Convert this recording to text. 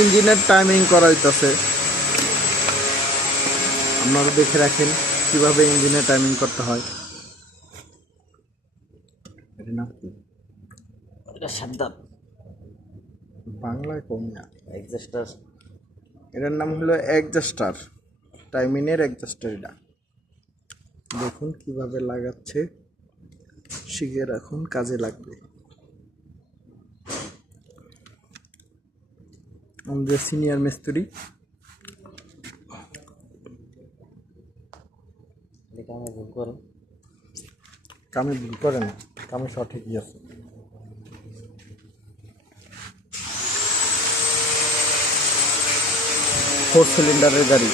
ইঞ্জিনের টাইমিং করা হইতাছে, আপনারা দেখে রাখেন কিভাবে ইঞ্জিনের টাইমিং করতে হয়। এটা নাম কি? এটা সাদ্দাম বাংলায় কম না। এক্সস্টার। এটার নাম হলো অ্যাডজাস্টার, টাইমিংয়ের অ্যাডজাস্টার। এটা দেখুন কিভাবে লাগাচ্ছে, শিখে রাখুন, কাজে লাগবে। আমাদের সিনিয়র মিস্ত্রি কামে ভুল করে, কামে ভুল করে না, কামে সঠিকই আছে। 4 সিলিন্ডারের গাড়ি।